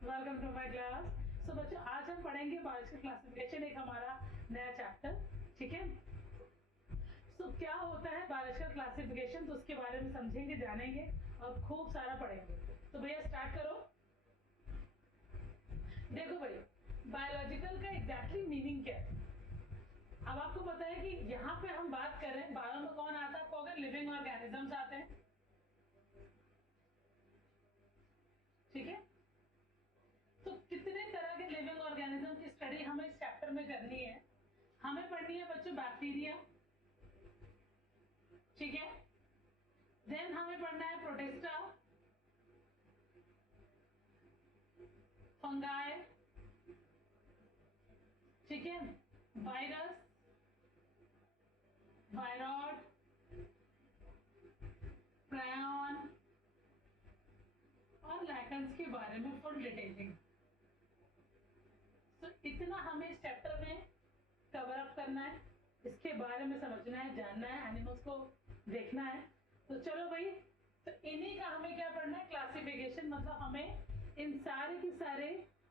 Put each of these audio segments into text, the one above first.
Welcome to my class. So बच्चों, आज हम पढ़ेंगे बायोलॉजिकल क्लासिफिकेशन, एक हमारा नया चैप्टर। ठीक है। सो क्या होता है बायोलॉजिकल क्लासिफिकेशन, तो उसके बारे में समझेंगे, जानेंगे और खूब सारा पढ़ेंगे। तो भैया स्टार्ट करो। देखो भाई, बायोलॉजिकल का एग्जैक्टली मीनिंग क्या है। अब आपको पता है कि यहाँ पे हम बात कर रहे हैं बायो में कौन आता है, आपको अगर लिविंग ऑर्गेनिजम्स आते हैं। ठीक है। तो कितने तरह के लिविंग ऑर्गेनिज्म की स्टडी हमें इस चैप्टर में करनी है। हमें पढ़नी है बच्चों बैक्टीरिया। ठीक है। देन हमें पढ़ना है प्रोटिस्टा, फंगाई, ठीक है, वायरस, वायरॉड, प्रायन और लैकेंस के बारे में फुल डिटेलिंग। तो इतना हमें इस चैप्टर में कवर अप करना है, इसके बारे में समझना है, जानना है, एनिमल्स को देखना है। तो चलो भाई, तो इन्हीं का हमें क्या पढ़ना है, क्लासिफिकेशन। मतलब हमें इन सारे के सारे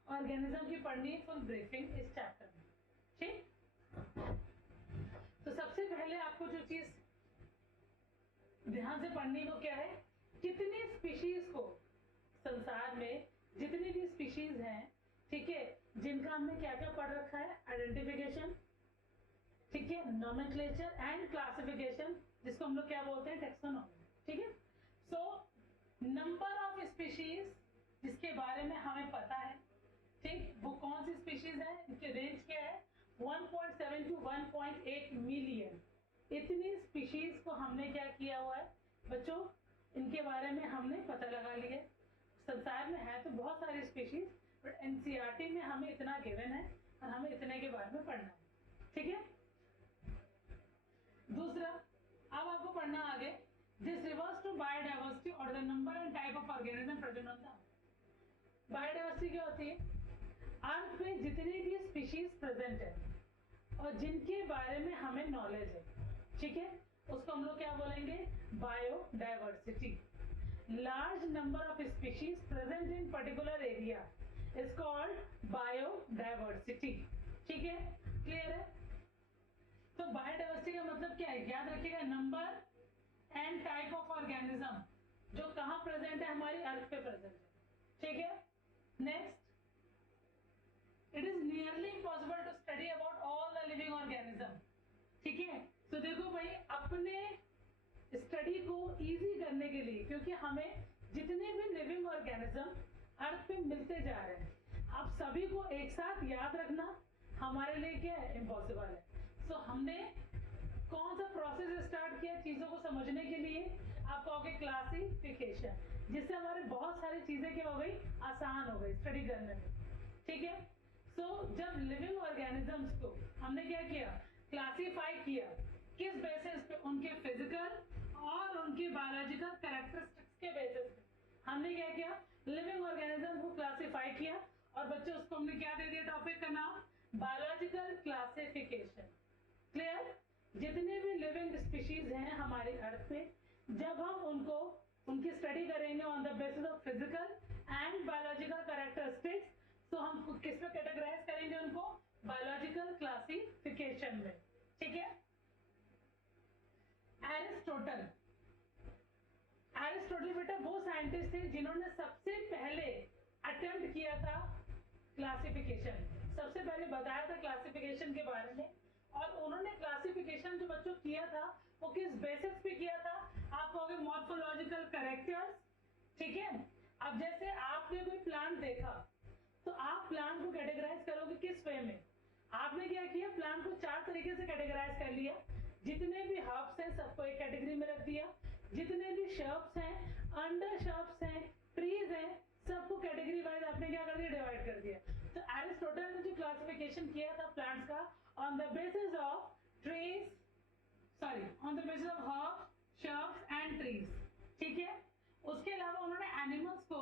ऑर्गेनिज्म की पढ़नी है, फुल ब्रीफिंग इस चैप्टर में। ठीक। तो सबसे पहले आपको जो चीज ध्यान से पढ़नी वो क्या है, कितनी स्पीशीज को संसार में जितनी भी स्पीशीज हैं, ठीक है, जिनका हमने क्या क्या पढ़ रखा है, आइडेंटिफिकेशन, ठीक है, नोमेनक्लेचर एंड क्लासिफिकेशन, जिसको हम लोग क्या बोलते हैं, टैक्सोनॉमी। ठीक है। सो नंबर ऑफ स्पीशीज जिसके बारे में हमें पता है, ठीक, वो कौन सी स्पीशीज है, इनकी रेंज क्या है, 1.7 टू 1.8 मिलियन। इतनी स्पीशीज को हमने क्या किया हुआ है बच्चों, इनके बारे में हमने पता लगा लिया। संसार में है तो बहुत सारी स्पीशीज, बट एनसीईआरटी में हमें इतना गिवन है और हमें इतने के बारे में पढ़ना है। ठीक है। दूसरा, अब आपको पढ़ना आगे, दिस रिवर्स टू बायोडाइवर्सिटी और the number and type of organism present on the. Biodiversity क्या होती है, अर्थ में जितनी भी स्पीशीज प्रेजेंट है और जिनके बारे में हमें नॉलेज है, ठीक है, उसको हम लोग क्या बोलेंगे, biodiversity. Large number of species present in particular area is called biodiversity. ठीक है, क्लियर है। तो बायोडाइवर्सिटी का मतलब क्या है, याद रखिएगा, number and type of organism जो कहां प्रेजेंट है, हमारी अर्थ पे प्रेजेंट है। ठीक है। Next, it is nearly impossible to study about all the living organism। ठीक है। तो देखो भाई, अपने स्टडी को इजी करने के लिए, क्योंकि हमें जितने भी लिविंग ऑर्गेनिज्म अर्थ पे मिलते जा रहे हैं, आप सभी को एक साथ याद रखना हमारे लिए क्या है, इम्पॉसिबल है। सो हमने कौन सा प्रोसेस स्टार्ट किया चीजों को समझने के लिए, आप कहोगे क्लासिफिकेशन, जिससे हमारे बहुत सारी चीजें क्या हो गई, आसान हो गई स्टडी करने में। ठीक है। सो जब लिविंग ऑर्गेनिजम्स को हमने क्या किया, क्लासिफाई किया, किस बेसिस पे, उनके फिजिकल और उनके बायोलॉजिकल कैरेक्टरिस्टिक्स के बेसिस पे हमने क्या किया, लिविंग ऑर्गेनिज्म को क्लासिफाई किया। और बच्चों उसको हमने क्या दे दिया, टॉपिक का नाम बायोलॉजिकल क्लासिफिकेशन। क्लियर। जितने भी लिविंग स्पीशीज हैं हमारी अर्थ पे, जब हम उनको उनकी स्टडी करेंगे on the basis of physical and biological characteristics, तो हम किस में कैटेगराइज करेंगे उनको, बायोलॉजिकल क्लासिफिकेशन में। ठीक है। एरिस्टोटल बेटा वो साइंटिस्ट थे जिन्होंने सबसे पहले अटेम्प्ट किया था क्लासिफिकेशन, सबसे पहले बताया था क्लासिफिकेशन के बारे में। और उन्होंने क्लासिफिकेशन जो बच्चों किया था वो किस बेसिस पे किया था, आप कहोगे मॉर्फोलॉजिकल कैरेक्टर्स। ठीक है। अब जैसे आपने कोई प्लांट देखा तो आप प्लांट को कैटेगराइज करोगे किस वे में, आपने क्या किया, प्लांट को 4 तरीके से कैटेगराइज कर लिया। जितने भी हर्ब्स हैं सबको एक कैटेगरी में रख दिया, जितने भी शर्ब्स हैं, अंडर शर्ब्स हैं, ट्रीज हैं, सबको कैटेगरी वाइज आपने क्या कर दिया, डिवाइड कर दिया। तो एरिस्टोटल ने जो क्लासिफिकेशन किया था प्लांट्स का, on the basis of trees, sorry, on the basis of herbs, shrubs and trees. ठीक है। उसके अलावा उन्होंने एनिमल्स को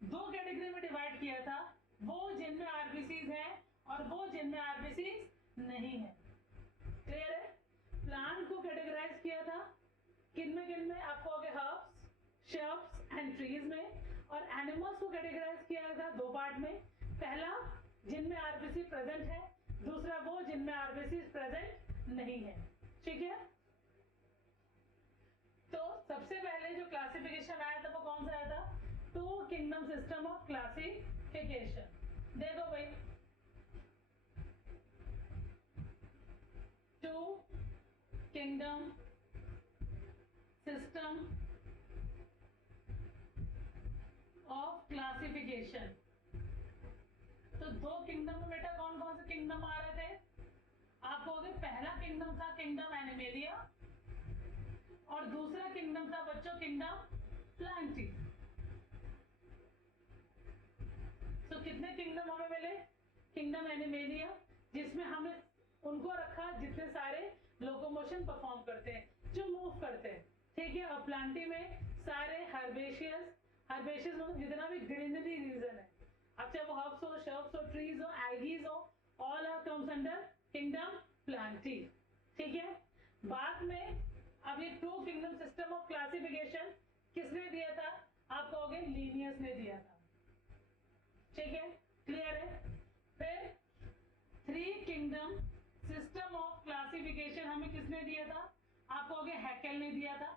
2 कैटेगरी में डिवाइड किया था, वो जिनमें आरबीसीज है और वो जिनमें आरबीसीज नहीं है। क्लियर है। प्लांट को कैटेगराइज किया था किन में, आपको आगे हर्ब्स, शर्ब्स एंड ट्रीज में, और एनिमल्स को कैटेगराइज किया गया था दो पार्ट में, पहला जिनमें आरबीसी प्रेजेंट है, दूसरा वो जिनमें आरबीसी प्रेजेंट नहीं है। ठीक है, तो सबसे पहले जो क्लासिफिकेशन आया था वो कौन सा आया था? Two kingdom system of classification. देखो भाई, two kingdom system of classification. तो दो किंगडम में बेटा कौन कौन से किंगडम आ रहे थे? आप कहोगे पहला किंगडम था किंगडम एनिमेलिया और दूसरा किंगडम था बच्चों किंगडम प्लांटी। तो कितने किंगडम हमें मिले? किंगडम एनिमेलिया, जिसमें हमें उनको रखा जितने सारे लोकोमोशन परफॉर्म करते हैं, जो मूव करते हैं। ठीक है, और प्लांटी में सारे हर्बेशियस, हर्बेशियस मतलब जितना भी ग्रीनरी रीजन है, अब चाहे वो हर्ब्स हो, शर्ब्स हो, ट्रीज हो, एल्गीज हो, all are comes under kingdom plantae. ठीक है, बाद में अब ये two kingdom system of classification किसने दिया था? आप कहोगे लीनियस ने दिया था। ठीक है, क्लियर है? फिर three kingdom system of classification हमें किसने दिया था? आप कहोगे हैकेल ने दिया था।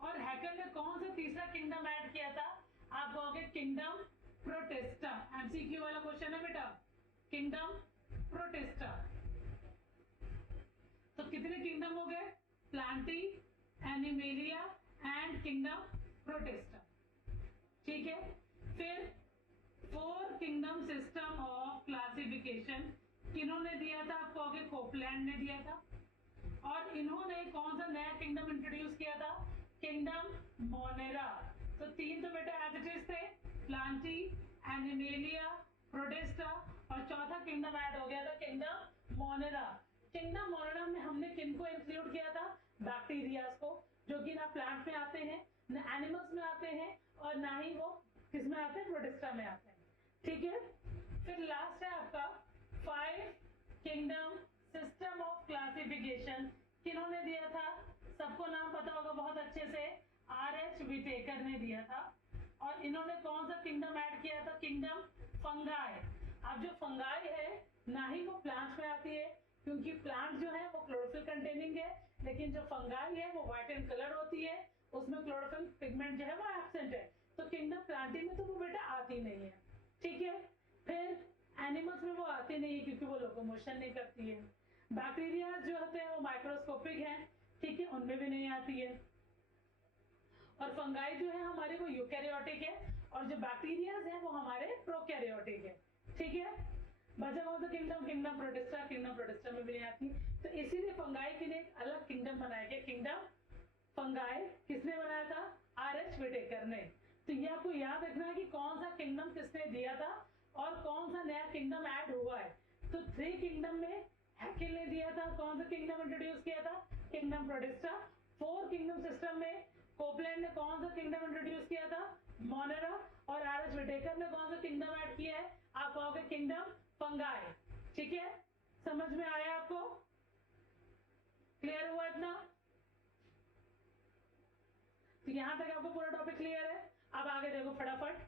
और हैकेल ने कौन सा तीसरा किंगडम ऐड किया था? आप कहोगे किंगडम प्रोटिस्टा। एमसीक्यू वाला क्वेश्चन है बेटा, किंगडम प्रोटिस्टा। तो कितने किंगडम हो गए? Plantae, Animalia and kingdom Protista. ठीक है, फिर four kingdom system of classification किन्होंने दिया था? आप कहोगे कोपलैंड ने दिया था। और इन्होंने कौन सा नया किंगडम इंट्रोड्यूस किया था? Kingdom Monera. तो तीन तो बेटा एज इट इज थे, प्लांटी, एनिमेलिया, प्रोटिस्टा, और चौथा किंगडम ऐड हो गया था किंगडम मोनेरा। किंगडम मोनेरा में हमने किनको इंक्लूड किया था? बैक्टीरियाज को, जो कि ना प्लांट में आते हैं, ना एनिमल्स में आते हैं, और ना ही वो किस में आते हैं? प्रोटिस्टा में आते हैं। ठीक है, फिर लास्ट है आपका five kingdom system of classification. किन्होंने दिया था? सबको नाम पता होगा बहुत अच्छे से, आर.एच. विटेकर ने दिया था। और इन्होंने कौन सा किंगडम ऐड किया था? Kingdom fungi. अब जो फंगाई है ना ही वो प्लांट्स में आती है, क्योंकि प्लांट जो है वो क्लोरोफिल कंटेनिंग है, लेकिन जो फंगाई है वो व्हाइट इन कलर होती है, उसमें क्लोरोफिल पिगमेंट जो है वो एब्सेंट है। तो किंगडम प्लांटी में तो वो बेटा आती नहीं है। ठीक है, फिर एनिमल्स में वो आती नहीं है क्योंकि वो लोकोमोशन नहीं करती है। बैक्टीरिया जो होते हैं वो माइक्रोस्कोपिक हैं, ठीक है, उनमें भी नहीं आती है। और फंगाई जो है हमारे वो यूकैरियोटिक है, और जो बैक्टीरियाज हैं वो हमारे प्रोकैरियोटिक है। ठीक है, बचा कौन सा kingdom? Kingdom protista. Kingdom protista में भी नहीं आती, तो इसीलिए फंगाई के लिए एक अलग किंगडम बनाया गया, किंगडम फंगाई। किसने बनाया था? आर.एच. विटेकर ने। तो ये आपको याद रखना है कि कौन सा किंगडम किसने दिया था और कौन सा नया किंगडम ऐड हुआ है। तो थ्री किंगडम में हैकेल ने दिया था, कौन सा किंगडम इंट्रोड्यूस किया था? Kingdom protista. Four kingdom system में कोपलैंड ने कौन सा किंगडम इंट्रोड्यूस किया था? मोनेरा। और आर.एच. विटेकर ने कौन सा किंगडम ऐड किया है? आप कहोगे किंगडम फंगाई। ठीक है, समझ में आया आपको? क्लियर हुआ इतना? तो यहां तक आपको पूरा टॉपिक क्लियर है। अब आगे देखो फटाफट।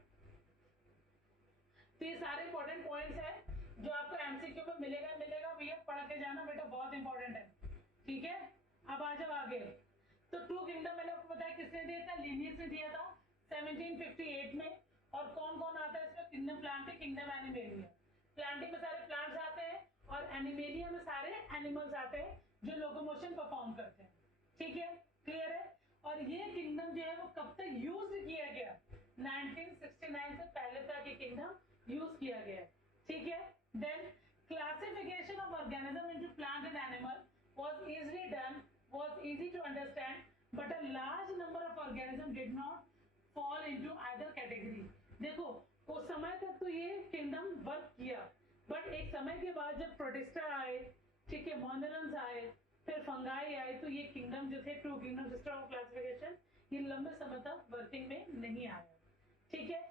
तो ये सारे इंपॉर्टेंट पॉइंट्स हैं जो आपको एमसीक्यू में मिलेगा भैया, पढ़ के जाना बेटा, बहुत इंपॉर्टेंट है। ठीक है, अब आ जाओ आगे। तो टू किंगडम मैंने आपको बताया किसने दिया था? लीनियस ने दिया था 1758 में। और कौन कौन आता है इसमें? Kingdom Plantae, kingdom animalia. Plantae में सारे प्लांट्स आते हैं और एनिमेलिया में सारे एनिमल्स आते हैं जो लोकोमोशन परफॉर्म करते हैं। ठीक है, क्लियर है? और ये किंगडम जो है वो कब तक यूज किया गया? 1969 से पहले तक ये किंगडम यूज किया गया। ठीक है, then classification of organism into plant and animal was easily done, was easy to understand, but a large number of organisms did not fall into either category. देखो उस समय तक तो ये किंगडम वर्क किया, बट एक समय के बाद जब प्रोटिस्टा आए, ठीक है, मोनेरन्स आए, फिर फंगाई आए, तो ये किंगडम जो थे two kingdom system of classification, ये लंबे समय तक वर्किंग में नहीं आया। ठीक है,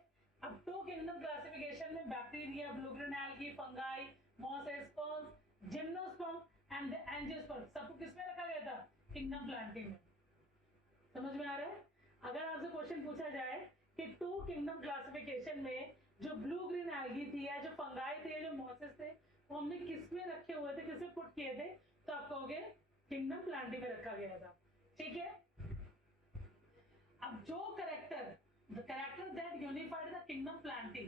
अब टू किंगडम क्लासिफिकेशन में bacteria, blue green algae, fungi, moss एस्पर्म्स, जिम्नोस्पर्म एंड एंजियोस्पर्म, सबको किसमें रखा गया था? किंगडम प्लांटी में। समझ में आ रहा है? अगर आपसे क्वेश्चन पूछा जाए किंगडम क्लासिफिकेशन में जो ब्लू ग्रीन एल्गी थी या जो फंगाई थे या जो मॉसेस थे वो हमने किस में रखे हुए थे, किसमें पुट किए थे, तो आप कहोगे किंगडम प्लांटी में रखा गया था। ठीक है, अब जो character the character that unified the kingdom Plantae,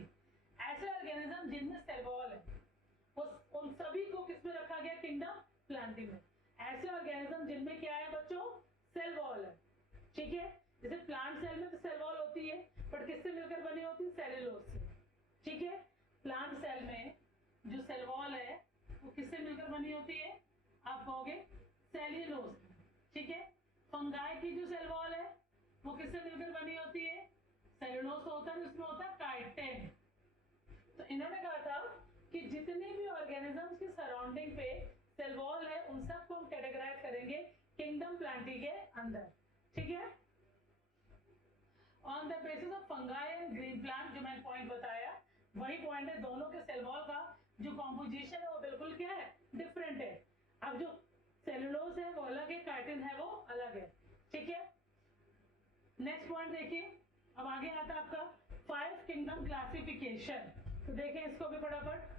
ऐसे ऑर्गेनिज्म जिनमें सेल वॉल है वो उन सभी को किस में रखा गया, किंगडम प्लांटी में। ऐसे ऑर्गेनिज्म जिनमें क्या है बच्चों, सेल वॉल है। ठीक है, जैसे प्लांट सेल में तो सेल वॉल होती है बट किससे मिलकर बनी होती है, सेल्यूलोज से। ठीक है, प्लांट सेल में जो सेल वॉल है वो किससे मिलकर बनी होती है, आप कहोगे सेल्यूलोज। ठीक है, फंगाई की जो सेल वॉल है वो किससे मिलकर बनी होती है, सेल्यूलोज होता है, उसमें होता है काइटिन। तो इन्होंने कहा था कि जितने भी ऑर्गेनिजम्स के सराउंडिंग पे सेल वॉल है उन सबको हम कैटेगराइज करेंगे किंगडम प्लांटी के अंदर। ठीक है, on the basis of fungi and green plant, जो मैंने पॉइंट बताया वही पॉइंट है, दोनों के सेल वॉल का जो कॉम्पोजिशन है वो बिल्कुल क्या है, डिफरेंट है। अब जो सेलुलोज है वो अलग है, काइटिन है वो अलग है। ठीक है, नेक्स्ट पॉइंट देखिए, अब आगे आता है आपका 5 किंगडम क्लासिफिकेशन। तो देखें इसको भी फटाफट।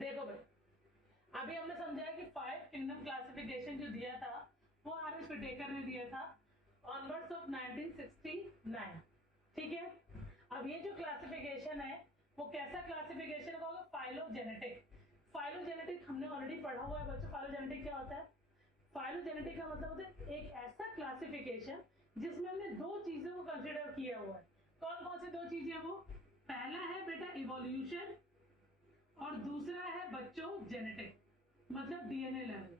देखो भाई, अभी हमने समझा कि 5 किंगडम क्लासिफिकेशन जो दिया था वो आर.एस. विटेकर ने दिया था ऑनवर्ड्स ऑफ 1969। ठीक है, अब ये जो क्लासिफिकेशन है वो कैसा क्लासिफिकेशन होगा, फाइलोजेनेटिक। फाइलोजेनेटिक हमने ऑलरेडी पढ़ा हुआ है बच्चों। फाइलोजेनेटिक क्या होता है, फाइलोजेनेटिक का मतलब होता है एक ऐसा क्लासिफिकेशन जिसमें हमने दो चीजों को कंसीडर किया हुआ है। कौन कौन सी दो चीजें वो, पहला है बेटा इवोल्यूशन और दूसरा है बच्चों जेनेटिक, मतलब डीएनए लेवल।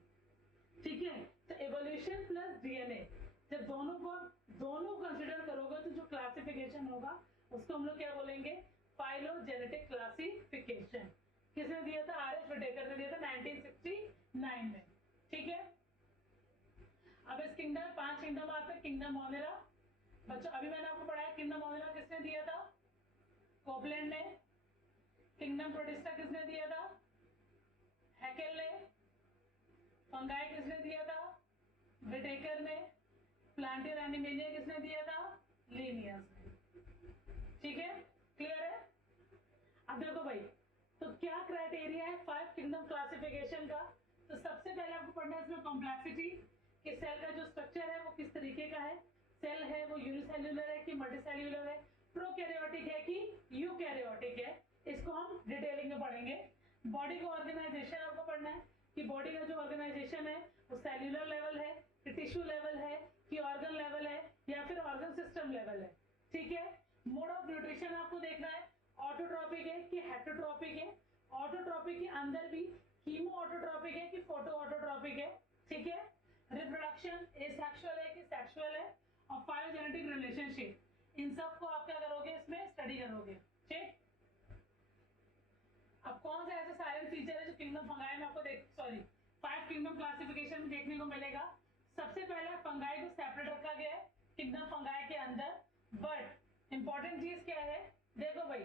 ठीक है, तो इवोल्यूशन प्लस डीएनए जब दोनों कंसीडर करोगे तो जो क्लासिफिकेशन होगा उसको हम लोग क्या बोलेंगे, फाइलोजेनेटिक क्लासिफिकेशन। किसने दिया था, आर.एस. विटेकर ने दिया था 1969 में। ठीक है, अब इस किंगडम में 5 किंगडम आते हैं। किंगडम मोनेरा बच्चों अभी मैंने आपको पढ़ाया, किंगडम मोनेरा किसने दिया था, कोपलैंड ने। किंगडम प्रोटिस्टा किसने दिया था, हैकेल ने। फंगाई किसने दिया था, विटेकर ने। प्लांटियर एनिमेलिया किसने दिया था, लिनियस ने। ठीक है, क्लियर है। अब देखो भाई, तो क्या क्राइटेरिया है 5 किंगडम क्लासिफिकेशन का। तो सबसे पहले आपको पढ़ना है इसमें कॉम्प्लेक्सिटी, कि सेल का जो स्ट्रक्चर है वो किस तरीके का है। सेल है वो यूनिसेल्युलर है कि मल्टीसेल्युलर है, प्रोकैरियोटिक है कि यूकैरियोटिक है, इसको हम डिटेलिंग में पढ़ेंगे। बॉडी का ऑर्गेनाइजेशन आपको पढ़ना है कि बॉडी का जो ऑर्गेनाइजेशन है वो सेल्युलर लेवल है कि टिश्यू लेवल है कि ऑर्गन लेवल है या फिर ऑर्गन सिस्टम लेवल है। ठीक है, मोड ऑफ न्यूट्रिशन आपको देखना है, ऑटोट्रॉपिक है कि हेटरोट्रॉपिक है। ऑटोट्रॉपिक के अंदर भी हीमो ऑटोट्रॉपिक है कि फोटो ऑटोट्रॉपिक है। ठीक है, रिप्रोडक्शन एसेक्सुअल है कि सेक्सुअल है, और फाइलोजेनेटिक रिलेशनशिप, इन सब को आप क्या करोगे, इसमें स्टडी करोगे। ठीक, अब कौन से ऐसे साइलेंट फीचर है जो किंगडम फंगाई में आपको 5 किंगडम क्लासिफिकेशन में देखने को मिलेगा। सबसे पहले फंगाई को सेपरेट रखा गया है किंगडम फंगाई के अंदर, बट इंपॉर्टेंट चीज क्या है, देखो भाई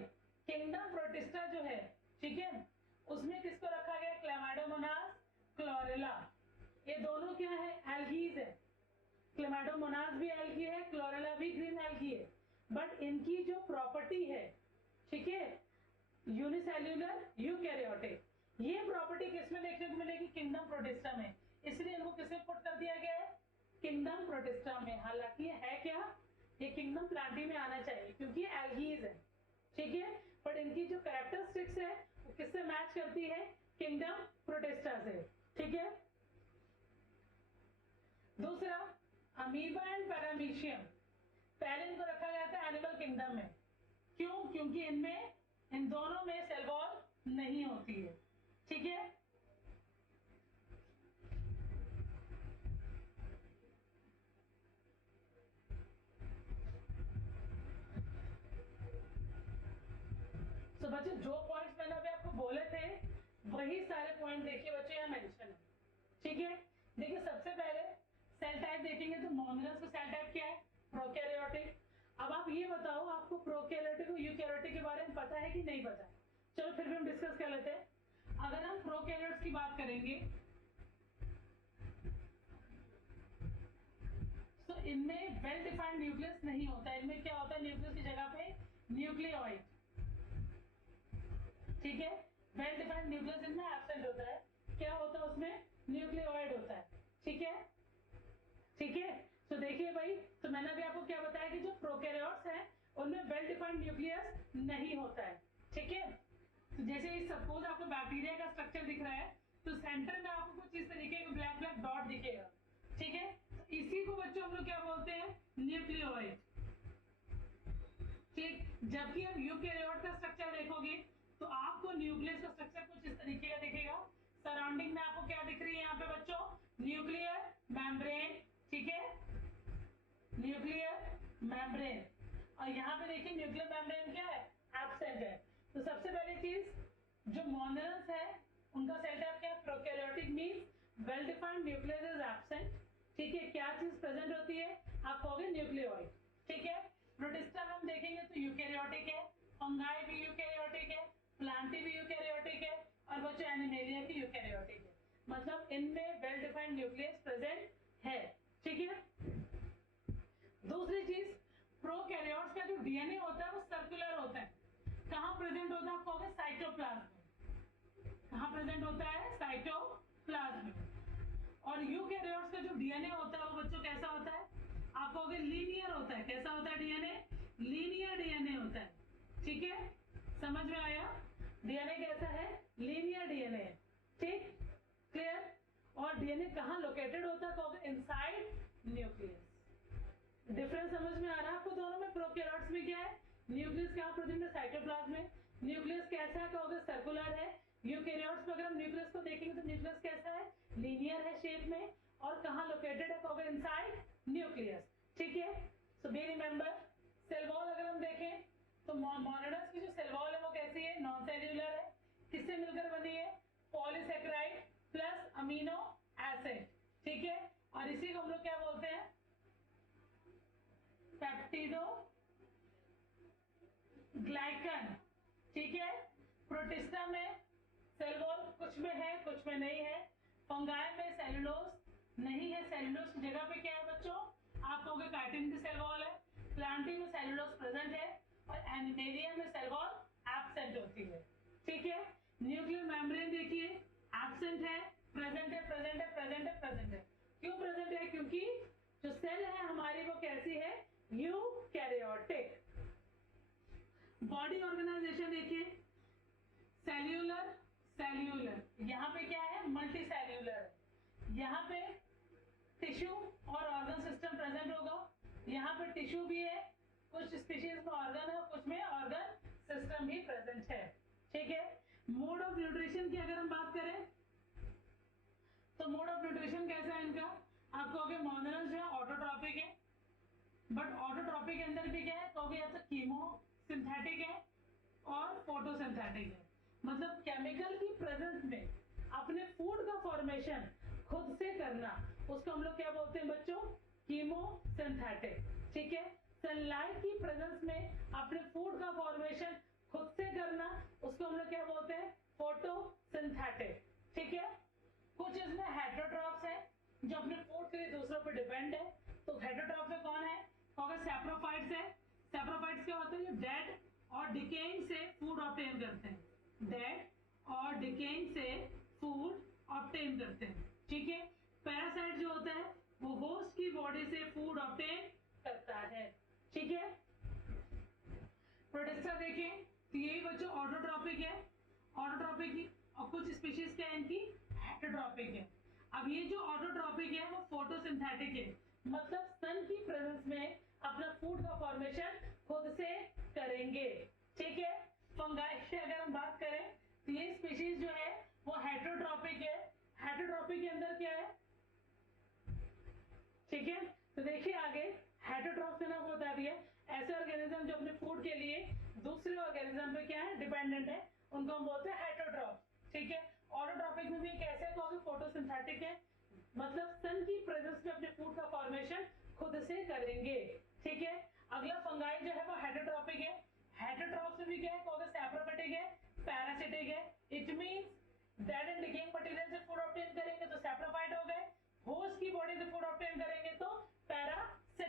किंगडम प्रोटिस्टा जो है, ठीक है, उसमें किसको रखा गया, क्लैमाइडोमोनास, क्लोरेला। ये दोनों क्या है, एल्गीज है। क्लैमाइडोमोनास भी एल्गी है, क्लोरेला भी ग्रीन एल्गी है, बट इनकी जो प्रॉपर्टी है, ठीक है, यूनिसेल्युलर यूकैरियोटिक, ये प्रॉपर्टी किसमें देखने को मिलेगी, किंगडम प्रोटिस्टा में। इसलिए इनको किसमें पुट कर दिया गया है, किंगडम प्रोटिस्टा में। हालांकि है क्या, ये किंगडम प्लांटी में आना चाहिए क्योंकि एल्गीज है। ठीक है, बट इनकी जो कैरेक्टरिस्टिक्स है वो किससे मैच करती है, किंगडम प्रोटिस्टा से। ठीक है, दूसरा अमीबा एंड पैरामीशियम, पहले इनको रखा गया था एनिमल किंगडम में। क्यों, क्योंकि इनमें इन दोनों में सेल वॉल नहीं होती है। ठीक है, तो बच्चों जो पॉइंट्स मैंने अभी आपको बोले थे वही सारे पॉइंट देखिए बच्चों यहाँ मेंशन है। ठीक है, देखिए सबसे पहले सेल टाइप देखेंगे तो मोनोलस का सेल टाइप क्या है, प्रोकैरियोटिक। अब आप ये बताओ आपको प्रोकैरियोटिक और यूकैरियोटिक के बारे में पता है कि नहीं पता है। चलो फिर भी हम डिस्कस कर लेते हैं। अगर हम प्रोकैरियोट्स की बात करेंगे इनमें वेल डिफाइंड न्यूक्लियस नहीं होता है, इनमें क्या होता है न्यूक्लियस की जगह पे न्यूक्लियोइड, ठीक है। वेल डिफाइंड न्यूक्लियस इनमें एब्सेंट होता है, क्या होता है उसमें न्यूक्लियोइड होता है, ठीक है ठीक है। तो देखिए भाई, तो मैंने अभी आपको क्या बताया कि जो प्रोकैरियोट्स हैं उनमें वेल डिफाइंड न्यूक्लियस नहीं होता है, ठीक है। तो जैसे सपोज आपको बैक्टीरिया का स्ट्रक्चर दिख रहा है, तो सेंटर में आपको कुछ इस तरीके का ब्लैक ब्लैक डॉट दिखेगा, ठीक है। तो इसी को बच्चों हम लोग क्या बोलते हैं, न्यूक्लियोइड, ठीक। जबकि अब यूकैरियोट का स्ट्रक्चर देखोगे तो आपको न्यूक्लियस का स्ट्रक्चर कुछ इस तरीके का दिखेगा। सराउंडिंग में आपको क्या दिख रही है यहाँ पे बच्चों, न्यूक्लियर मेम्ब्रेन, ठीक है, न्यूक्लियर मेम्ब्रेन। और यहाँ पे देखिए न्यूक्लियर मेम्ब्रेन क्या है, एब्सेंट है। तो सबसे पहली चीज जो मोनोरल्स है उनका सेल टाइप क्या है, prokaryotic means well defined nucleus is absent, ठीक है। क्या चीज प्रेजेंट होती है, आप कहोगे न्यूक्लियोइड, ठीक है। प्रोटिस्टा हम देखेंगे तो यूकैरियोटिक है, फंगाई भी यूकैरियोटिक है, प्लांटी भी यूकैरियोटिक है, और बच्चों एनिमेलिया भी यूकैरियोटिक है। मतलब इनमें वेल डिफाइंड न्यूक्लियस प्रेजेंट है, ठीक है। दूसरी चीज, प्रोकैरियोट्स का जो डीएनए होता है वो सर्कुलर होता है। कहां प्रेजेंट होता है, आप कहोगे साइटोप्लाज्म में। कहां प्रेजेंट होता है, साइटोप्लाज्म में। और यूकैरियोट्स का जो डीएनए होता है वो बच्चों कैसा होता है, आप कहोगे लीनियर होता है। कैसा होता है डीएनए, लीनियर डीएनए होता है, ठीक है। समझ में आया, डीएनए कैसा है, लीनियर डीएनए, ठीक, क्लियर। और डीएनए कहां लोकेटेड होता है, कहोगे इनसाइड न्यूक्लियस। डिफरेंस समझ में आ रहा है आपको दोनों में, प्रोकैरियोट्स में क्या है, न्यूक्लियस कहां प्रेजेंट है, साइटोप्लाज्म में। न्यूक्लियस कैसा है, कहोगे सर्कुलर है। यूकैरियोट्स में अगर हम न्यूक्लियस को देखेंगे तो न्यूक्लियस कैसा है, लीनियर है शेप में, और कहां लोकेटेड है, कहोगे इनसाइड न्यूक्लियस, ठीक है। सो बी रिमेंबर, सेल वॉल अगर हम देखें तो मोनोडस की जो सेल वॉल है वो कैसी है, नॉन सेल्यूलर है। किससे मिलकर बनी है, पॉलीसेकेराइड प्लस अमीनो एसिड, ठीक है। और इसी को हम लोग क्या बोलते हैं, पेप्टिडो ग्लाइकन, ठीक है। प्रोटिस्टा में सेल वॉल कुछ में है कुछ में नहीं है। फंगाई में सेलुलोज नहीं है, सेलुलोज की जगह पे क्या है बच्चों, आप कहोगे काइटिन की सेल वॉल है। प्लांटी में सेलुलोज प्रेजेंट है, और एनिमेलिया में सेल वॉल एब्सेंट होती है, ठीक है। न्यूक्लियर मेम्ब्रेन देखिए एब्सेंट है, प्रेजेंट है, प्रेजेंट है, प्रेजेंट है, प्रेजेंट है। क्यों प्रेजेंट है, क्योंकि जो सेल है हमारी वो कैसी है, यूकैरियोटिक। बॉडी ऑर्गेनाइजेशन देखिए, सेल्यूलर सेल्यूलर, यहाँ पे क्या है, मल्टी सेल्यूलर, यहाँ पे टिश्यू और ऑर्गन सिस्टम प्रेजेंट होगा। यहाँ पे टिश्यू भी है, कुछ स्पीशीज में ऑर्गन है, कुछ में ऑर्गन सिस्टम भी प्रेजेंट है, ठीक है। मोड ऑफ न्यूट्रिशन की अगर हम बात करें तो मोड ऑफ न्यूट्रिशन कैसा है इनका, आप कहोगे मोनोरल्स जो है ऑटोट्रॉपिक है, बट ऑटोट्रॉपिक के अंदर भी क्या है, कहोगे या तो कीमो सिंथेटिक है और फोटोसिंथेटिक है। मतलब केमिकल की प्रेजेंस में अपने फूड का फॉर्मेशन खुद से करना, उसको हम लोग क्या बोलते हैं बच्चों, कीमोसिंथेटिक, ठीक है। सनलाइट की प्रेजेंस में अपने फूड का फॉर्मेशन खुद से करना, उसको हम लोग क्या बोलते हैं, फोटोसिंथेटिक, ठीक है। कुछ इसमें हेटेरोट्रॉप्स है जो अपने फूड के लिए दूसरों पर डिपेंड है। तो हेटेरोट्रॉप में कौन है, सैप्रोफाइट्स है। सैप्रोफाइट्स क्या होते हैं, जो डेड और डिकेइंग से फूड ऑब्टेन करते हैं, डेड और डिकेइंग से फूड ऑब्टेन करते हैं, ठीक है। पैरासाइट जो होता है वो होस्ट की बॉडी से फूड ऑब्टेन करता है, ठीक है। प्रोटिस्टा देखें तो यही बच्चों ऑटोट्रॉपिक है, ऑटोट्रॉपिक ही, और कुछ स्पीशीज क्या है इनकी, हेटेरोट्रॉपिक है। अब ये जो ऑटोट्रॉपिक है वो फोटोसिंथेटिक है, मतलब सन की प्रेजेंस में अपना फूड का फॉर्मेशन खुद से करेंगे, ठीक है। फंगाई की अगर हम बात करें तो ये स्पीशीज जो है वो हेटेरोट्रॉपिक है। हेटेरोट्रॉपिक के अंदर क्या है, ठीक है। तो देखिए आगे हेटेरोट्रॉप से ना बता दिया, ऐसे ऑर्गेनिज्म जो अपने फूड के लिए दूसरे ऑर्गेनिज्म पे क्या है, डिपेंडेंट है, उनको हम बोलते हैं हेटेरोट्रॉप, ठीक है। ऑटोट्रॉपिक में भी कैसे, तो फोटोसिंथेटिक है, मतलब सन की प्रेजेंस में अपने फूड का फॉर्मेशन खुद से करेंगे, ठीक है। अगला फंगाई जो है वो हेटेरोट्रॉपिक है। हेटेरोट्रॉप्स में भी क्या है, कहोगे सैप्रोफिटिक है, पैरासिटिक है। It means dead and decaying material से फूड ऑब्टेन करेंगे तो सैप्रोफाइट हो गए, होस्ट की बॉडी से फूड ऑब्टेन करेंगे तो पैरासिट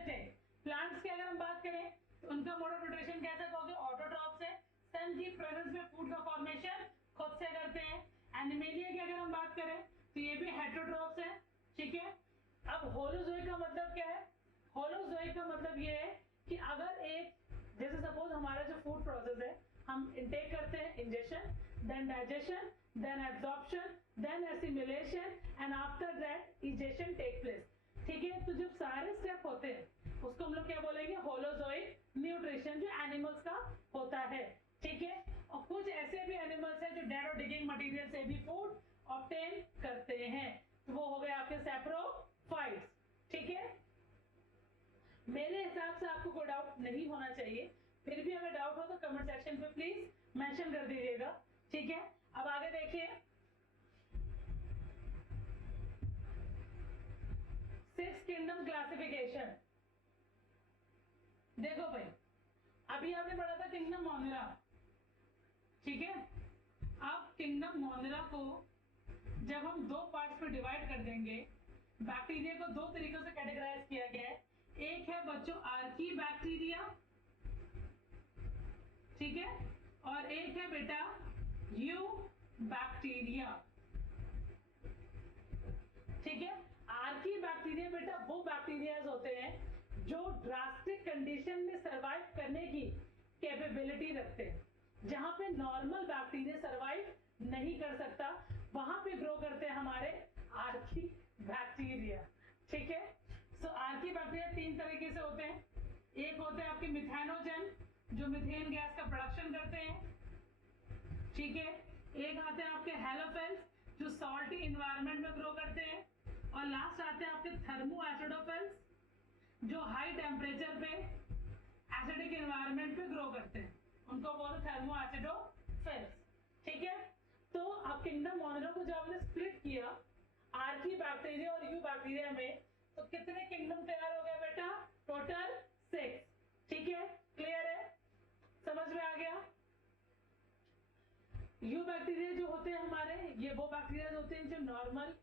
हेटेरोट्रॉप्स हैं, ठीक है। अब होलोजोइक का मतलब क्या है? होलोजोइक का मतलब ये है कि अगर एक, जैसे सपोज हमारा जो फूड प्रोसेस है, हम इनटेक करते हैं, ingestion, then digestion, then absorption, then assimilation and after that egestion take place, ठीक है। तो जब सारे स्टेप होते हैं उसको हम लोग क्या बोलेंगे? होलोजोइक न्यूट्रिशन, जो एनिमल्स का होता है, ठीक है। और कुछ ऐसे भी एनिमल्स हैं जो डेड और डिगिंग मटेरियल से भी फूड ऑब्टेन करते हैं, तो वो हो गए आपके सैप्रोफाइट्स, ठीक है। मेरे हिसाब से आपको कोई डाउट नहीं होना चाहिए, फिर भी अगर डाउट हो तो कमेंट सेक्शन पे प्लीज मेंशन कर दीजिएगा, ठीक है। अब आगे देखिए, 6 किंगडम क्लासिफिकेशन। देखो भाई, अभी आपने पढ़ा था किंगडम मोनिरा, ठीक है। अब किंगडम मोनिरा को जब हम दो पार्ट्स में डिवाइड कर देंगे, बैक्टीरिया को दो तरीकों से कैटेगराइज किया गया है। एक है बच्चों आर्की बैक्टीरिया, ठीक है, और एक है बेटा यू बैक्टीरिया, ठीक है। आर्की बैक्टीरिया बेटा वो बैक्टीरियाज होते हैं जो ड्रास्टिक कंडीशन में सरवाइव करने की कैपेबिलिटी रखते हैं, जहां पे नॉर्मल बैक्टीरिया सरवाइव नहीं कर सकता, वहां पे ग्रो करते हैं हमारे आर्की बैक्टीरिया, ठीक है। सो आर्की बैक्टीरिया 3 तरीके से होते हैं। एक होते हैं आपके मिथेनोजन, जो मीथेन गैस का प्रोडक्शन करते हैं, ठीक है। एक आते हैं आपके हेलोफिल्स, जो सॉल्टी इन्वायरमेंट में ग्रो करते हैं, और लास्ट आते हैं आपके थर्मो एसिडोफिल्स, जो हाई टेम्परेचर पे एसिडिक इन्वायरमेंट पे ग्रो करते हैं, उनको बोलते थर्मो एसिडोफिल्स, ठीक है। तो अब किंगडम मोनिरा को जब हमने स्प्लिट किया आर्की बैक्टीरिया और यू बैक्टीरिया में, तो कितने किंगडम तैयार हो गए बेटा? टोटल 6, ठीक है। क्लियर है? समझ में आ गया? यू बैक्टीरिया जो होते हैं हमारे, ये वो बैक्टीरिया होते हैं जो नॉर्मल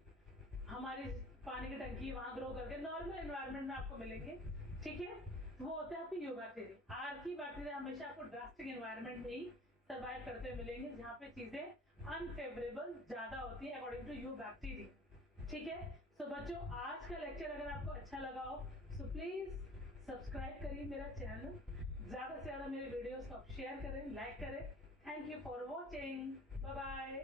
हमारी पानी की टंकी है वहां ग्रो करके नॉर्मल एनवायरनमेंट में आपको मिलेंगे, ठीक है। वो होते हैं आपके यू बैक्टीरिया। आर्की बैक्टीरिया हमेशा आपको ड्रास्टिक एनवायरनमेंट में ही सर्वाइव करते हुए मिलेंगे, जहां पे चीजें अनफेवरेबल ज्यादा होती है अकॉर्डिंग टू यू बैक्टीरिया, ठीक है। सो बच्चों, आज का लेक्चर अगर आपको अच्छा लगा हो सो प्लीज सब्सक्राइब करिए मेरा चैनल, ज्यादा से ज्यादा मेरे वीडियोस को आप शेयर करें, लाइक करें। Thank you for watching, bye bye.